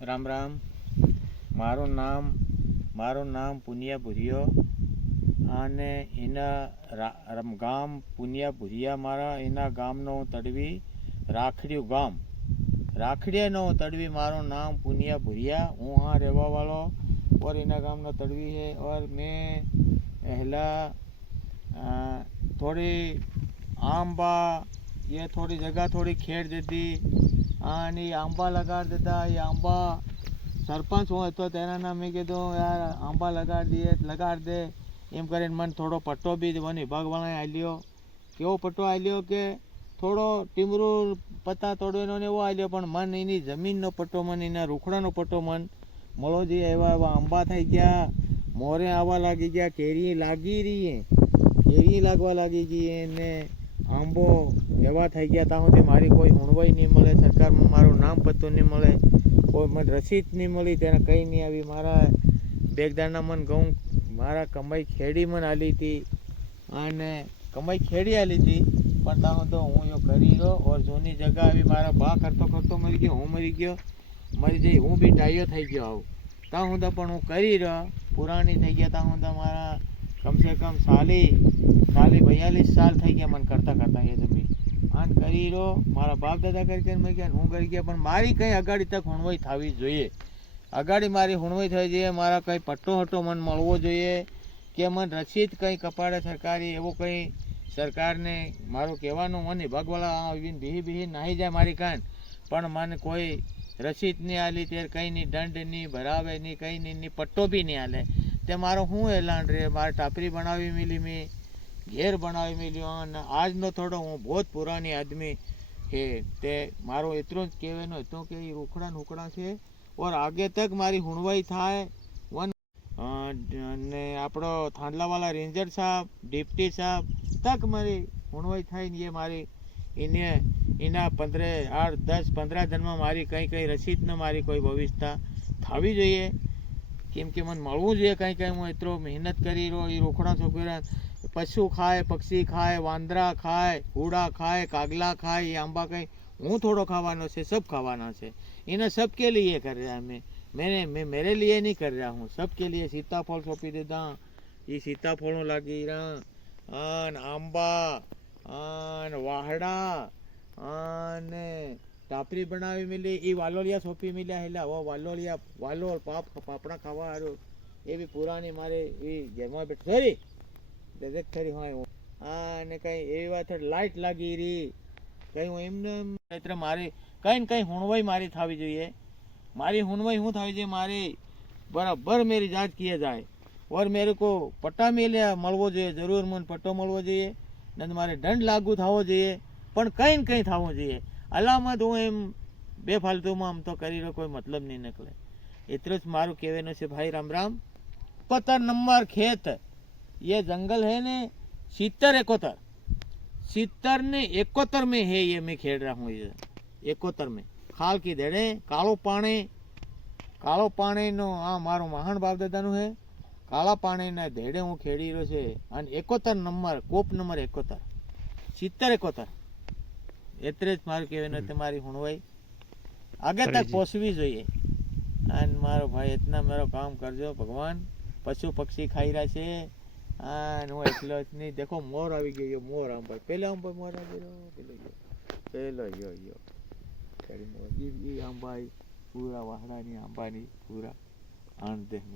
રામ રામ. મારું નામ પુનિયા ભુરિયો અને એના ગામ પુનિયા ભુરિયા મારા એના ગામનો તડવી રાખડિયું ગામ રાખડિયાનો તડવી મારું નામ પુનિયા ભુરિયા હું वहाँ रहवा वालो और इना गामनो तड़वी है। और मैं पहला थोड़ी आंबा ये थोड़ी जगह थोड़ी खेड़ देती અને આંબા લગાડ દેતા। એ આંબા સરપંચ હોય તો તેના નામે કીધું યાર આંબા લગાડ દે એમ કરીને મને થોડો પટ્ટો બી વન વિભાગવાળાએ આલ્યો। કેવો પટ્ટો આલ્યો કે થોડો ટીમરું પત્તા તોડવાનો ને એવો આલ્યો, પણ મન એની જમીનનો પટ્ટો મને એના રૂખડાનો પટ્ટો મન મળો જે એવા આંબા થઈ ગયા, મોરે આવવા લાગી ગયા, કેરી લાગી રહી, કેરી લાગવા લાગી ગઈ ને આંબો એવા થઈ ગયા ત્યાં સુધી મારી કોઈ હુણવાઈ નહીં મળે, સરકારમાં મારું નામ પત્તું નહીં મળે, કોઈ મને રસીદ નહીં મળી, તેને કંઈ નહીં આવી। મારા બેગદારના મન ઘઉં મારા કમાઈ ખેડી મને આલી હતી અને કમાઈ ખેડી આલી હતી, પણ ત્યાં તો હું યો કરી રહ્યો। ઓર જૂની જગા આવી મારા બા કરતો મરી ગયો, હું મરી ગયો, મરી જઈ હું બી ડાયો થઈ ગયો આવું ત્યાં હું પણ હું કરી રહ્યો, પુરાણી થઈ ગયા ત્યાં હું મારા કમસે કમ સાલી 42 સાલ થઈ ગયા મને કરતાં એ જમીન આન કરી રહ્યો। મારા બાપ દાદા કરી મરી ગયા, હું કરી ગયા, પણ મારી કંઈ અગાડી તક હુણવાઈ થવી જોઈએ, અગાડી મારી હુણવાઈ થવી જોઈએ, મારા કંઈ પટ્ટો હટ્ટો મને મળવો જોઈએ કે મને રસીદ કંઈ કપાડે સરકારી એવો કંઈ સરકારને મારું કહેવાનું મને વિભાગવાળા બીહી નાહી જાય મારી કાન, પણ મને કોઈ રસીદ નહીં આલી, ત્યારે કંઈ નહીં દંડ નહીં ભરાવે નહીં, કંઈ નહીં પટ્ટો બી નહીં આલે, તે મારો શું એલાન રે। મારે ટાપરી બનાવી મિલી, મેં ઘેર બનાવી મિલ્યો અને આજનો થોડો હું બહુ પુરાની આદમી છે, તે મારો એટલું જ કહેવાનું હતું કે એ રૂખડા છે ઓર આગે તક મારી હુણવાઈ થાય। અને આપણો થાંડલાવાળા રેન્જર સાહેબ ડિપ્ટી સાહેબ તક મારી હુણવાઈ થાય ને એ મારી એના 10-15 જન્મમાં મારી કંઈ રસીદને મારી કોઈ ભવિષ્યતા થવી જોઈએ, કેમ કે મને મળવું જોઈએ કંઈ હું એટલો મહેનત કરી રહ્યો। એ રોકડા છોકરા પશુ ખાય, પક્ષી ખાય, વાંદરા ખાય, હુડા ખાય, કાગલા ખાય, એ આંબા કંઈ હું થોડો ખાવાનો છે, સબ ખાવાના છે, इन्हें सब के लिए कर रहा है। मैं मेरे लिए नहीं कर रहा हूँ, सबके लिए। सीताफल सौंपी देता, ये सीताफलों लगी रहा आन आंबा आन वाहड़ा आन टापरी बनावी मिली, ये वालोलिया सौंपी मिल्या हेला वो वालोल पापड़ा खावा हारो ये भी पुरानी मारे ये गेमा बेट सॉरी देख खरी हाँ आने कहीं एवी बात लाइट लगी रही कहीं હું એમને એટલે મારે કંઈ ને કંઈ હુણવાઈ મારી થવી જોઈએ, મારી હુણવાઈ શું થવી જોઈએ, મારી બરાબર मेरी जांच किया जाए और मेरे को पट्टा मिले મળવો જોઈએ, જરૂર મને પટ્ટો મળવો જોઈએ ને મારે દંડ લાગુ થવો જોઈએ, પણ કંઈ ને કંઈ થવું જોઈએ। અલામત હું એમ બેફાલતુમાં આમ તો કરી રહ્યો કોઈ મતલબ નહીં નીકળે, એટલું જ મારું કહેવાનું છે ભાઈ। રામ રામ। 71 नंबर खेत ये जंगल है ने 70 ने 71 में है, ये मैं खेल रहा हूँ। ये 71 में खाल की देड़े कालो पाणी नो आ मारो महान बाप दादाનું है, કાળા પાણીના ધેડે હું ખેડી રહ્યો છે અને 71 નંબર કોપ નંબર 71 71 એટલે જ મારું કહેવાનું તમારી હુણવાઈ આગે તક પહોંચવી જોઈએ। અને મારો ભાઈ इतना मेरा काम करजो भगवान। पशु पक्षी खाई रहा છે અને હું એકલો જ નહીં, દેખો મોર આવી ગયો, મોર આમ ભાઈ પેલા આમ મોર આવી ગયો, પેલો યો ખેડી મોર એ આંબા પૂરા વાહડાની આંબાની પૂરા આણ દેખ